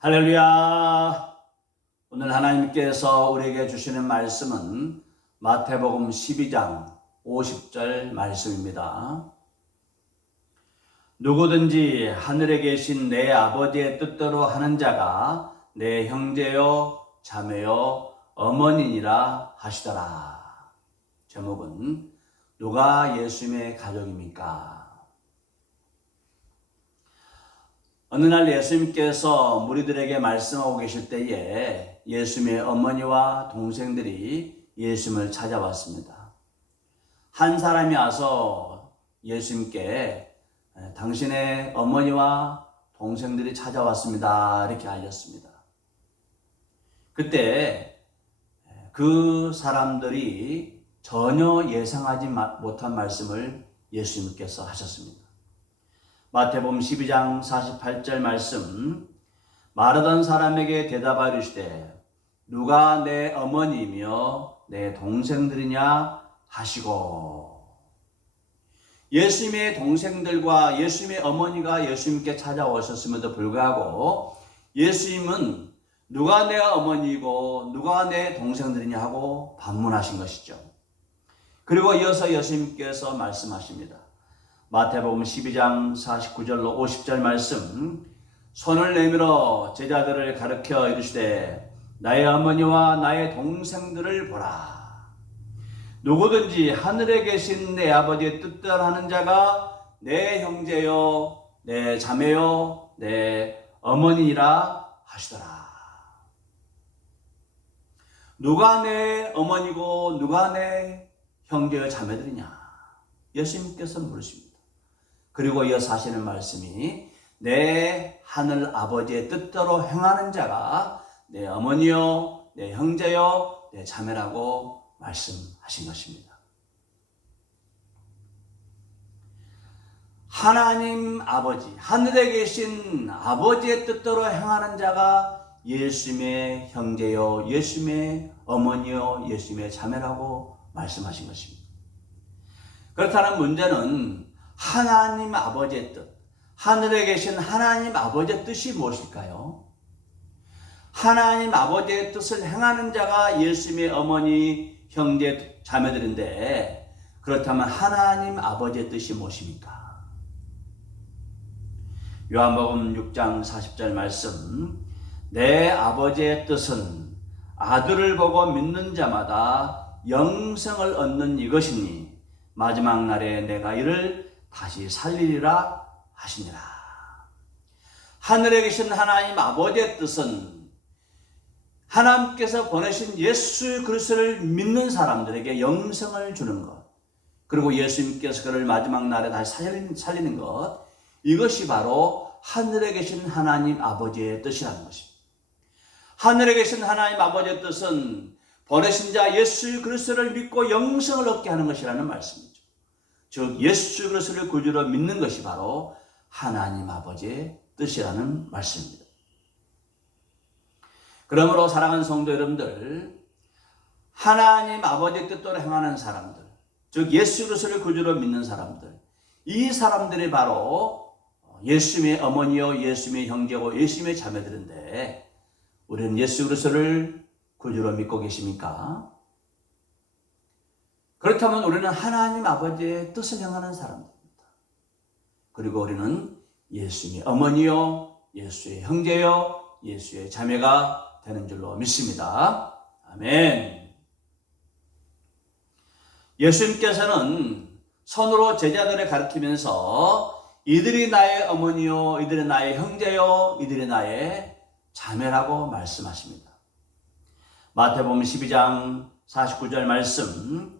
할렐루야! 오늘 하나님께서 우리에게 주시는 말씀은 마태복음 12장 50절 말씀입니다. 누구든지 하늘에 계신 내 아버지의 뜻대로 하는 자가 내 형제요, 자매요, 어머니니라 하시더라. 제목은 누가 예수님의 가족입니까? 어느 날 예수님께서 무리들에게 말씀하고 계실 때에 예수님의 어머니와 동생들이 예수님을 찾아왔습니다. 한 사람이 와서 예수님께 당신의 어머니와 동생들이 찾아왔습니다. 이렇게 알렸습니다. 그때 그 사람들이 전혀 예상하지 못한 말씀을 예수님께서 하셨습니다. 마태복음 12장 48절 말씀, 말하던 사람에게 대답하여 이르시되 누가 내 어머니이며 내 동생들이냐 하시고, 예수님의 동생들과 예수님의 어머니가 예수님께 찾아오셨음에도 불구하고 예수님은 누가 내 어머니이고 누가 내 동생들이냐 하고 반문하신 것이죠. 그리고 이어서 예수님께서 말씀하십니다. 마태복음 12장 49절로 50절 말씀, 손을 내밀어 제자들을 가르쳐 이르시되 나의 어머니와 나의 동생들을 보라. 누구든지 하늘에 계신 내 아버지의 뜻대로 하는 자가 내 형제요, 내 자매요, 내 어머니라 하시더라. 누가 내 어머니고 누가 내 형제요, 자매들이냐? 예수님께서 물으십니다. 그리고 이어서 하시는 말씀이 내 하늘 아버지의 뜻대로 행하는 자가 내 어머니요, 내 형제요, 내 자매라고 말씀하신 것입니다. 하나님 아버지, 하늘에 계신 아버지의 뜻대로 행하는 자가 예수님의 형제요, 예수님의 어머니요, 예수님의 자매라고 말씀하신 것입니다. 그렇다는 문제는 하나님 아버지의 뜻, 하늘에 계신 하나님 아버지의 뜻이 무엇일까요? 하나님 아버지의 뜻을 행하는 자가 예수님의 어머니, 형제, 자매들인데, 그렇다면 하나님 아버지의 뜻이 무엇입니까? 요한복음 6장 40절 말씀, 내 아버지의 뜻은 아들을 보고 믿는 자마다 영생을 얻는 이것이니 마지막 날에 내가 이를 다시 살리리라 하시니라. 하늘에 계신 하나님 아버지의 뜻은 하나님께서 보내신 예수 그리스도를 믿는 사람들에게 영생을 주는 것, 그리고 예수님께서 그를 마지막 날에 다시 살리는 것, 이것이 바로 하늘에 계신 하나님 아버지의 뜻이라는 것입니다. 하늘에 계신 하나님 아버지의 뜻은 보내신 자 예수 그리스도를 믿고 영생을 얻게 하는 것이라는 말씀입니다. 즉 예수 그리스도를 구주로 믿는 것이 바로 하나님 아버지의 뜻이라는 말씀입니다. 그러므로 사랑하는 성도 여러분들, 하나님 아버지의 뜻대로 행하는 사람들, 즉 예수 그리스도를 구주로 믿는 사람들, 이 사람들이 바로 예수님의 어머니요, 예수님의 형제고 예수님의 자매들인데, 우리는 예수 그리스도를 구주로 믿고 계십니까? 그렇다면 우리는 하나님 아버지의 뜻을 행하는 사람들입니다. 그리고 우리는 예수님의 어머니요, 예수의 형제요, 예수의 자매가 되는 줄로 믿습니다. 아멘. 예수님께서는 손으로 제자들을 가리키면서 이들이 나의 어머니요, 이들이 나의 형제요, 이들이 나의 자매라고 말씀하십니다. 마태복음 12장 49절 말씀,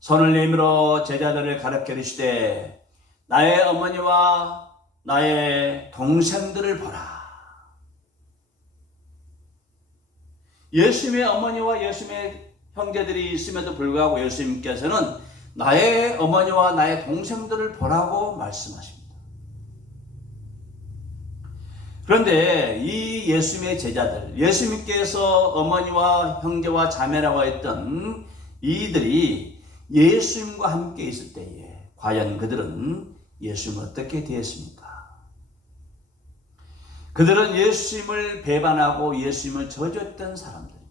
손을 내밀어 제자들을 가르쳐 이르시되 나의 어머니와 나의 동생들을 보라. 예수님의 어머니와 예수님의 형제들이 있음에도 불구하고 예수님께서는 나의 어머니와 나의 동생들을 보라고 말씀하십니다. 그런데 이 예수님의 제자들, 예수님께서 어머니와 형제와 자매라고 했던 이들이 예수님과 함께 있을 때에 과연 그들은 예수님을 어떻게 대했습니까? 그들은 예수님을 배반하고 예수님을 저주했던 사람들입니다.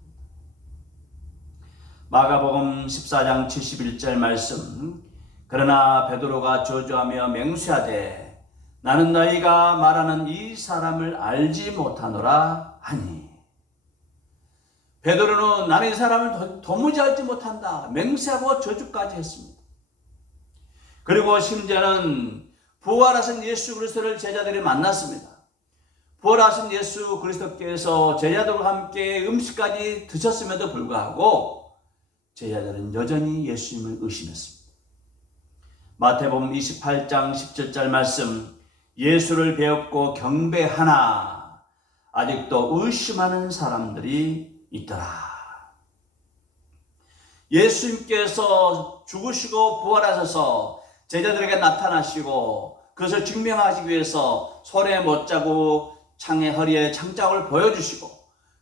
마가복음 14장 71절 말씀, 그러나 베드로가 저주하며 맹세하되 나는 너희가 말하는 이 사람을 알지 못하노라 하니, 베드로는 나는 이 사람을 도무지 알지 못한다 맹세하고 저주까지 했습니다. 그리고 심지어는 부활하신 예수 그리스도를 제자들이 만났습니다. 부활하신 예수 그리스도께서 제자들과 함께 음식까지 드셨음에도 불구하고 제자들은 여전히 예수님을 의심했습니다. 마태복음 28장 17절 말씀, 예수를 배웠고 경배하나 아직도 의심하는 사람들이 있더라. 예수님께서 죽으시고 부활하셔서 제자들에게 나타나시고 그것을 증명하시기 위해서 손에 못자국 창에 허리에 창자국을 보여주시고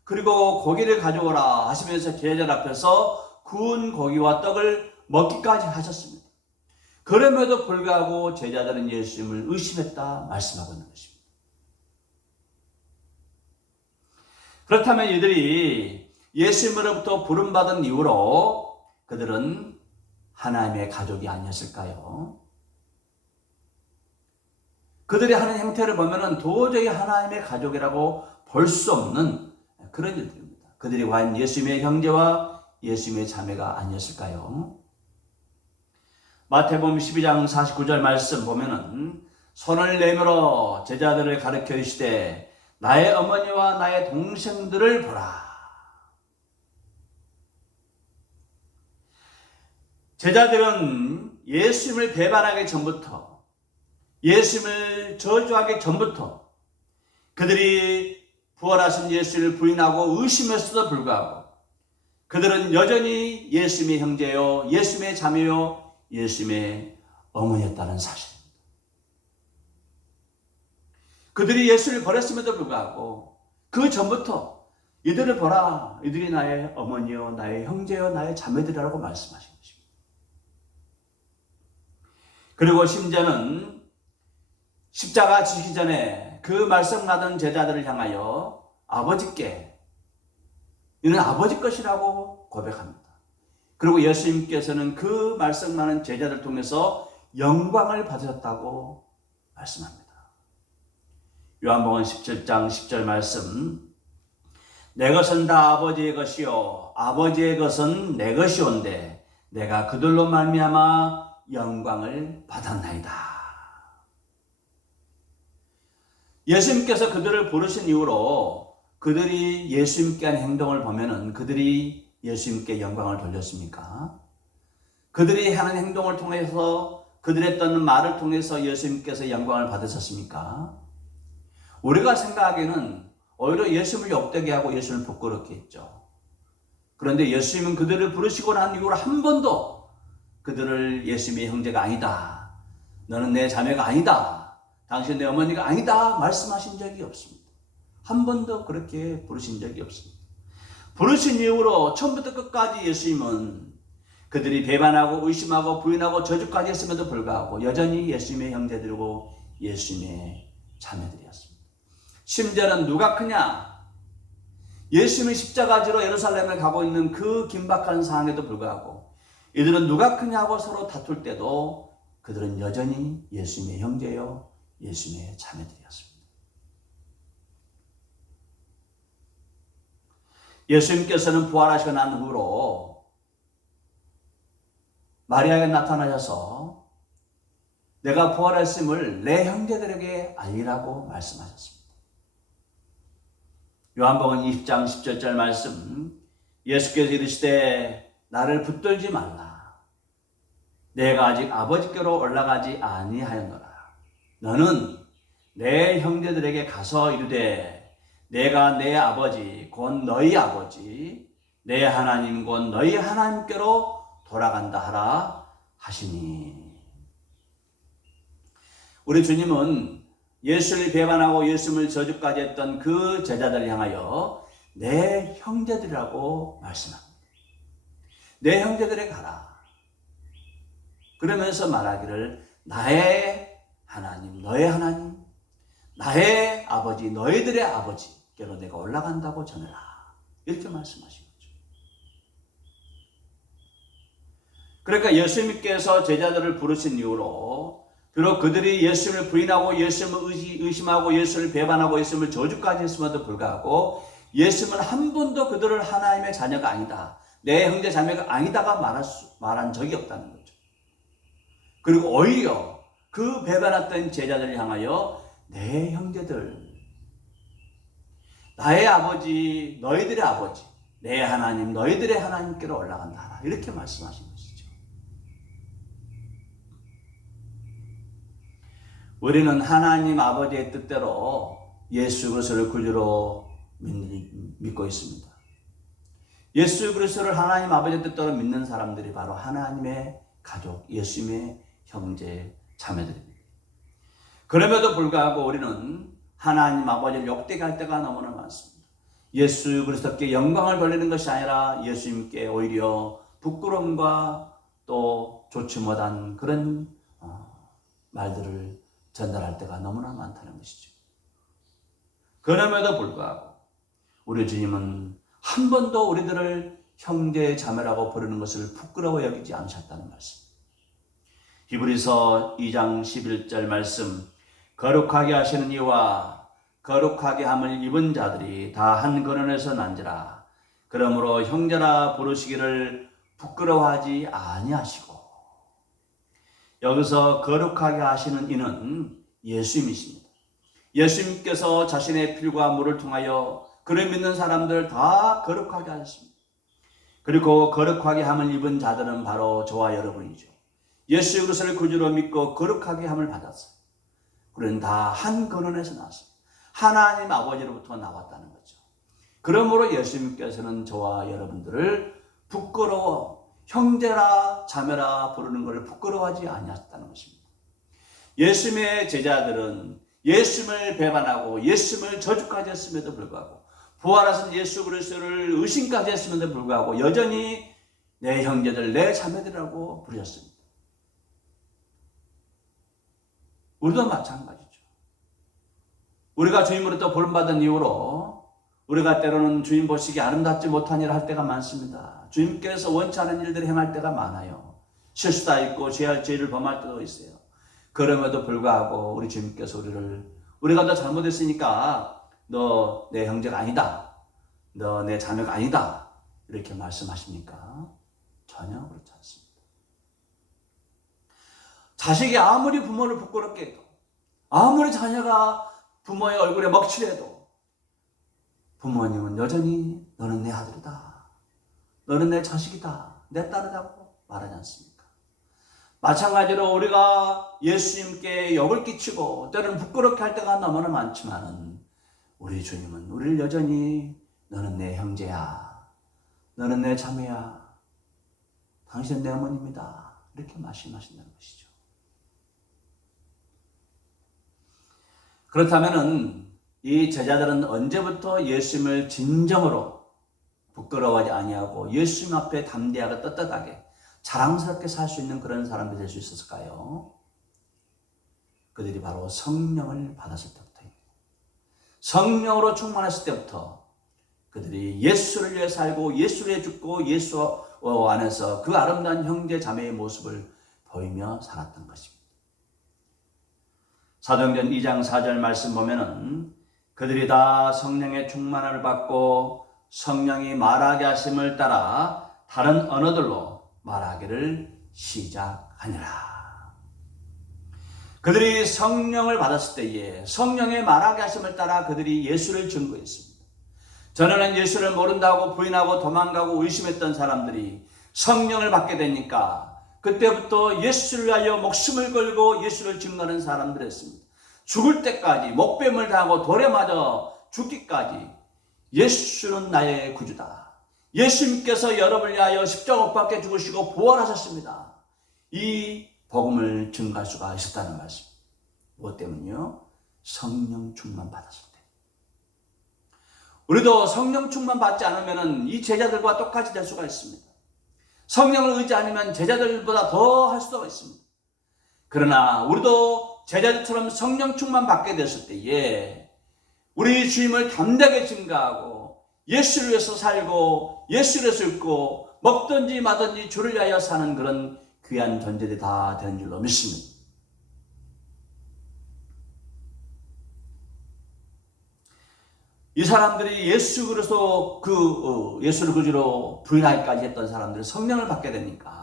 그리고 고기를 가져오라 하시면서 제자들 앞에서 구운 고기와 떡을 먹기까지 하셨습니다. 그럼에도 불구하고 제자들은 예수님을 의심했다 말씀하고 있는 것입니다. 그렇다면 이들이 예수님으로부터 부름받은 이후로 그들은 하나님의 가족이 아니었을까요? 그들이 하는 행태를 보면 도저히 하나님의 가족이라고 볼 수 없는 그런 일들입니다. 그들이 과연 예수님의 형제와 예수님의 자매가 아니었을까요? 마태복음 12장 49절 말씀 보면은 손을 내밀어 제자들을 가르쳐 이르시되 나의 어머니와 나의 동생들을 보라. 제자들은 예수님을 배반하기 전부터, 예수님을 저주하기 전부터 그들이 부활하신 예수를 부인하고 의심했어도 불구하고 그들은 여전히 예수님의 형제요, 예수님의 자매요, 예수님의 어머니였다는 사실입니다. 그들이 예수를 버렸음에도 불구하고 그 전부터 이들을 보라, 이들이 나의 어머니요, 나의 형제요, 나의 자매들이라고 말씀하신 것입니다. 그리고 심지어는 십자가 지기 전에 그 말씀하던 제자들을 향하여 아버지께, 이는 아버지 것이라고 고백합니다. 그리고 예수님께서는 그 말씀하는 제자들 통해서 영광을 받으셨다고 말씀합니다. 요한복음 17장 10절 말씀, 내 것은 다 아버지의 것이요 아버지의 것은 내 것이온데 내가 그들로 말미암아 영광을 받았나이다. 예수님께서 그들을 부르신 이후로 그들이 예수님께 한 행동을 보면은 그들이 예수님께 영광을 돌렸습니까? 그들이 하는 행동을 통해서, 그들이 했던 말을 통해서 예수님께서 영광을 받으셨습니까? 우리가 생각하기에는 오히려 예수님을 욕되게 하고 예수님을 부끄럽게 했죠. 그런데 예수님은 그들을 부르시고 난 이후로 한 번도 그들을 예수님의 형제가 아니다, 너는 내 자매가 아니다, 당신 내 어머니가 아니다 말씀하신 적이 없습니다. 한 번도 그렇게 부르신 적이 없습니다. 부르신 이후로 처음부터 끝까지 예수님은 그들이 배반하고 의심하고 부인하고 저주까지 했음에도 불구하고 여전히 예수님의 형제들이고 예수님의 자매들이었습니다. 심지어는 누가 크냐? 예수님이 십자가지로 예루살렘을 가고 있는 그 긴박한 상황에도 불구하고 이들은 누가 크냐고 서로 다툴 때도 그들은 여전히 예수님의 형제요, 예수님의 자매들이었습니다. 예수님께서는 부활하시고 난 후로 마리아에게 나타나셔서 내가 부활했음을 내 형제들에게 알리라고 말씀하셨습니다. 요한복음 20장 17절 말씀, 예수께서 이르시되 나를 붙들지 말라. 내가 아직 아버지께로 올라가지 아니하였노라. 너는 내 형제들에게 가서 이르되 내가 내 아버지 곧 너희 아버지, 내 하나님 곧 너희 하나님께로 돌아간다 하라 하시니. 우리 주님은 예수를 배반하고 예수님을 저주까지 했던 그 제자들을 향하여 내 형제들이라고 말씀합니다. 내 형제들에 가라. 그러면서 말하기를 나의 하나님, 너의 하나님, 나의 아버지, 너희들의 아버지께로 내가 올라간다고 전해라. 이렇게 말씀하신 거죠. 그러니까 예수님께서 제자들을 부르신 이후로 비록 그들이 예수님을 부인하고 예수님을 의심하고 예수를 배반하고 예수님을 저주까지 했음에도 불구하고 예수님은 한 번도 그들을 하나님의 자녀가 아니다, 내 형제 자매가 아니다가 말한 적이 없다는 거죠. 그리고 오히려 그 배반했던 제자들을 향하여 내 형제들, 나의 아버지, 너희들의 아버지, 내 하나님, 너희들의 하나님께로 올라간다, 이렇게 말씀하신 것이죠. 우리는 하나님 아버지의 뜻대로 예수 그리스도를 구주로 믿고 있습니다. 예수 그리스도를 하나님 아버지의 뜻대로 믿는 사람들이 바로 하나님의 가족, 예수님의 형제, 자매들입니다. 그럼에도 불구하고 우리는 하나님 아버지를 욕되게 할 때가 너무나 많습니다. 예수 그리스도께 영광을 돌리는 것이 아니라 예수님께 오히려 부끄러움과 또 좋지 못한 그런 말들을 전달할 때가 너무나 많다는 것이죠. 그럼에도 불구하고 우리 주님은 한 번도 우리들을 형제 자매라고 부르는 것을 부끄러워 여기지 않으셨다는 말씀. 히브리서 2장 11절 말씀, 거룩하게 하시는 이와 거룩하게 함을 입은 자들이 다 한 근원에서 난지라. 그러므로 형제라 부르시기를 부끄러워하지 아니하시고. 여기서 거룩하게 하시는 이는 예수님이십니다. 예수님께서 자신의 피와 물을 통하여 그를 믿는 사람들 다 거룩하게 하셨습니다. 그리고 거룩하게 함을 입은 자들은 바로 저와 여러분이죠. 예수 그리스도를 구주로 믿고 거룩하게 함을 받았어요. 그는 다 한 근원에서 나왔습니다. 하나님 아버지로부터 나왔다는 거죠. 그러므로 예수님께서는 저와 여러분들을 부끄러워 형제라 자매라 부르는 것을 부끄러워하지 아니하셨다는 것입니다. 예수님의 제자들은 예수님을 배반하고 예수님을 저주까지 했음에도 불구하고 부활하신 예수 그리스도를 의심까지 했음에도 불구하고 여전히 내 형제들, 내 자매들이라고 부르셨습니다. 우리도 마찬가지죠. 우리가 주님으로부터 본받은 이후로 우리가 때로는 주님 보시기 아름답지 못한 일을 할 때가 많습니다. 주님께서 원치 않은 일들을 행할 때가 많아요. 실수도 있고 죄를 범할 때도 있어요. 그럼에도 불구하고 우리 주님께서 우리가 너 잘못했으니까 너 내 형제가 아니다, 너 내 자녀가 아니다, 이렇게 말씀하십니까? 전혀 그렇지 않습니다. 자식이 아무리 부모를 부끄럽게 해도, 아무리 자녀가 부모의 얼굴에 먹칠해도 부모님은 여전히 너는 내 아들이다, 너는 내 자식이다, 내 딸이라고 말하지 않습니까? 마찬가지로 우리가 예수님께 욕을 끼치고 때로는 부끄럽게 할 때가 너무나 많지만 우리 주님은 우리를 여전히 너는 내 형제야, 너는 내 자매야, 당신은 내 어머니입니다, 이렇게 말씀하신다는 것이죠. 그렇다면 이 제자들은 언제부터 예수님을 진정으로 부끄러워하지 아니하고 예수님 앞에 담대하게 떳떳하게 자랑스럽게 살 수 있는 그런 사람들이 될 수 있었을까요? 그들이 바로 성령을 받았을 때부터입니다. 성령으로 충만했을 때부터 그들이 예수를 위해 살고 예수를 위해 죽고 예수 안에서 그 아름다운 형제 자매의 모습을 보이며 살았던 것입니다. 사도행전 2장 4절 말씀 보면은 그들이 다 성령의 충만함을 받고 성령이 말하게 하심을 따라 다른 언어들로 말하기를 시작하니라. 그들이 성령을 받았을 때에 성령의 말하게 하심을 따라 그들이 예수를 증거했습니다. 전에는 예수를 모른다고 부인하고 도망가고 의심했던 사람들이 성령을 받게 되니까 그때부터 예수를 위하여 목숨을 걸고 예수를 증거하는 사람들이었습니다. 죽을 때까지 목뱀을 당하고 돌에 맞아 죽기까지 예수는 나의 구주다, 예수님께서 여러분을 위하여 십자가 못 박혀 죽으시고 부활하셨습니다, 이 복음을 증거할 수가 있었다는 말씀. 무엇 때문이요? 성령 충만 받았을 때. 우리도 성령 충만 받지 않으면 이 제자들과 똑같이 될 수가 있습니다. 성령을 의지 않으면 제자들보다 더 할 수도 있습니다. 그러나 우리도 제자들처럼 성령 충만 받게 됐을 때에 우리 주임을 담대하게 증거하고 예수를 위해서 살고 예수를 위해서 읽고 먹든지 마든지 주를 위하여 사는 그런 귀한 존재들이 다 되는 줄로 믿습니다. 이 사람들이 예수 그리스도 예수를 구주로 부인하기까지 했던 사람들이 성령을 받게 되니까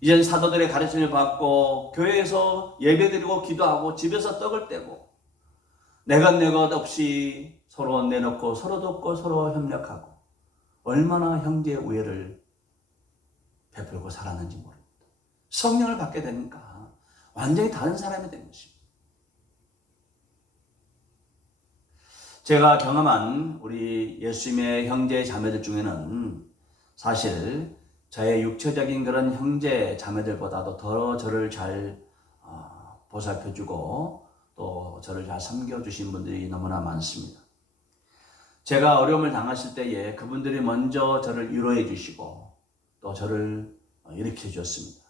이젠 사도들의 가르침을 받고 교회에서 예배드리고 기도하고 집에서 떡을 떼고 내 것 없이 서로 내놓고 서로 돕고 서로 협력하고 얼마나 형제의 우애를 베풀고 살았는지 모릅니다. 성령을 받게 되니까 완전히 다른 사람이 된 것입니다. 제가 경험한 우리 예수님의 형제 자매들 중에는 사실 저의 육체적인 그런 형제 자매들보다도 더 저를 잘 보살펴주고 또 저를 잘 섬겨주신 분들이 너무나 많습니다. 제가 어려움을 당했을 때에 그분들이 먼저 저를 위로해 주시고 또 저를 일으켜 주었습니다.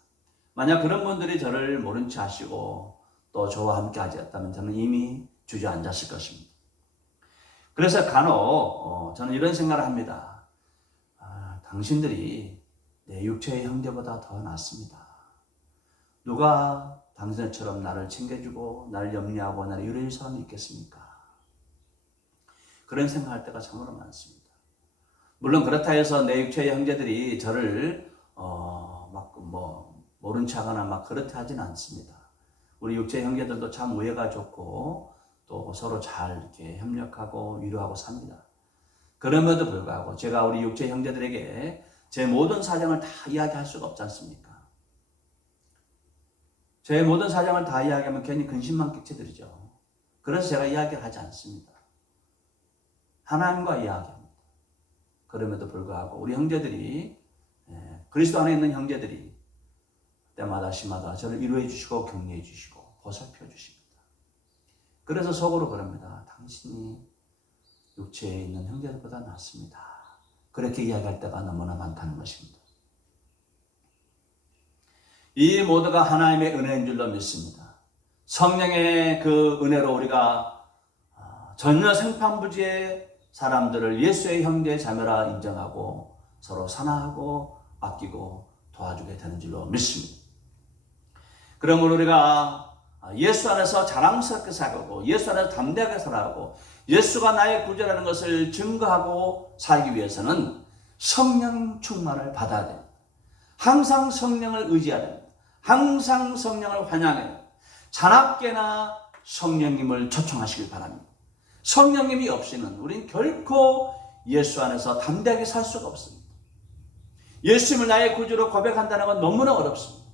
만약 그런 분들이 저를 모른 체 하시고 또 저와 함께 하지 않았다면 저는 이미 주저앉았을 것입니다. 그래서 간혹 저는 이런 생각을 합니다. 당신들이 내 육체의 형제보다 더 낫습니다. 누가 당신들처럼 나를 챙겨주고 나를 염려하고 나를 위로해 줄 사람이 있겠습니까? 그런 생각할 때가 참으로 많습니다. 물론 그렇다 해서 내 육체의 형제들이 저를 모른 척하거나 그렇다 하진 않습니다. 우리 육체의 형제들도 참 우애가 좋고 또 서로 잘 이렇게 협력하고 위로하고 삽니다. 그럼에도 불구하고 제가 우리 육체 형제들에게 제 모든 사정을 다 이야기할 수가 없지 않습니까? 제 모든 사정을 다 이야기하면 괜히 근심만 끼쳐드리죠. 그래서 제가 이야기를 하지 않습니다. 하나님과 이야기합니다. 그럼에도 불구하고 우리 형제들이 그리스도 안에 있는 형제들이 때마다 시마다 저를 위로해 주시고 격려해 주시고 보살펴 주십니다. 그래서 속으로 그럽니다. 당신이 육체에 있는 형제들보다 낫습니다. 그렇게 이야기할 때가 너무나 많다는 것입니다. 이 모두가 하나님의 은혜인 줄로 믿습니다. 성령의 그 은혜로 우리가 전혀 생판부지의 사람들을 예수의 형제 자매라 인정하고 서로 사랑하고 아끼고 도와주게 되는 줄로 믿습니다. 그러므로 우리가 예수 안에서 자랑스럽게 살고 예수 안에서 담대하게 살아가고 예수가 나의 구주라는 것을 증거하고 살기 위해서는 성령 충만을 받아야 됩니다. 항상 성령을 의지해야 됩니다. 항상 성령을 환영해야 됩니다. 자나깨나 성령님을 초청하시길 바랍니다. 성령님이 없이는 우리는 결코 예수 안에서 담대하게 살 수가 없습니다. 예수님을 나의 구주로 고백한다는 건 너무나 어렵습니다.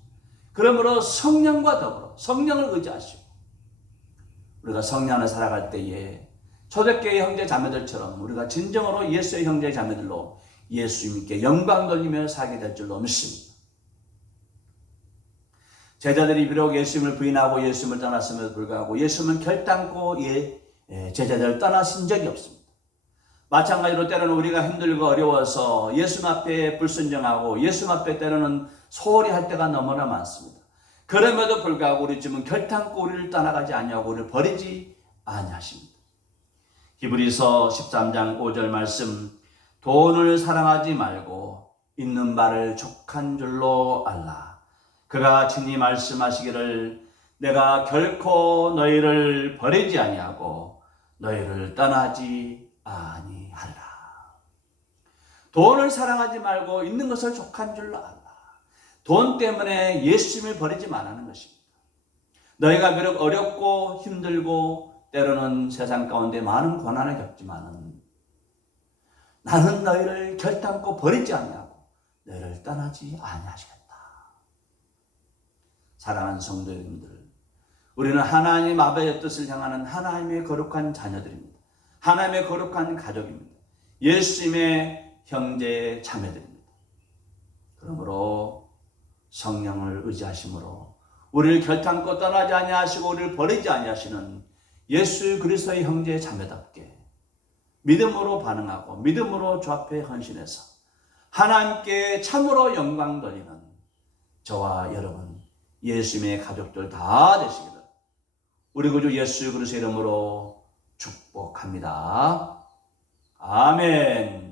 그러므로 성령과 더불어 성령을 의지하시고 우리가 성령 안에 살아갈 때에 초대교회 형제 자매들처럼 우리가 진정으로 예수의 형제 자매들로 예수님께 영광 돌리며 살게 될 줄로 믿습니다. 제자들이 비록 예수님을 부인하고 예수님을 떠났음에도 불구하고 예수님은 결단코 제자들을 떠나신 적이 없습니다. 마찬가지로 때로는 우리가 힘들고 어려워서 예수님 앞에 불순종하고 예수님 앞에 때로는 소홀히 할 때가 너무나 많습니다. 그럼에도 불구하고 우리 주님은 결단코 우리를 떠나가지 아니하고 우리를 버리지 아니하십니다. 히브리서 13장 5절 말씀, 돈을 사랑하지 말고 있는 바를 족한 줄로 알라. 그가 친히 말씀하시기를 내가 결코 너희를 버리지 아니하고 너희를 떠나지 아니하리라. 돈을 사랑하지 말고 있는 것을 족한 줄로 알라. 돈 때문에 예수님을 버리지 말라는 것입니다. 너희가 비록 어렵고 힘들고 때로는 세상 가운데 많은 고난을 겪지만은 나는 너희를 결단코 버리지 아니하고 너희를 떠나지 아니하시겠다. 사랑하는 성도 여러분들, 우리는 하나님 아버지의 뜻을 향하는 하나님의 거룩한 자녀들입니다. 하나님의 거룩한 가족입니다. 예수님의 형제 자매들입니다. 그러므로 성령을 의지하심으로 우리를 결단코 떠나지 아니하시고 우리를 버리지 아니하시는 예수 그리스도의 형제 자매답게 믿음으로 반응하고 믿음으로 주 앞에 헌신해서 하나님께 참으로 영광 돌리는 저와 여러분 예수님의 가족들 다 되시기를 우리 구주 예수 그리스도의 이름으로 축복합니다. 아멘.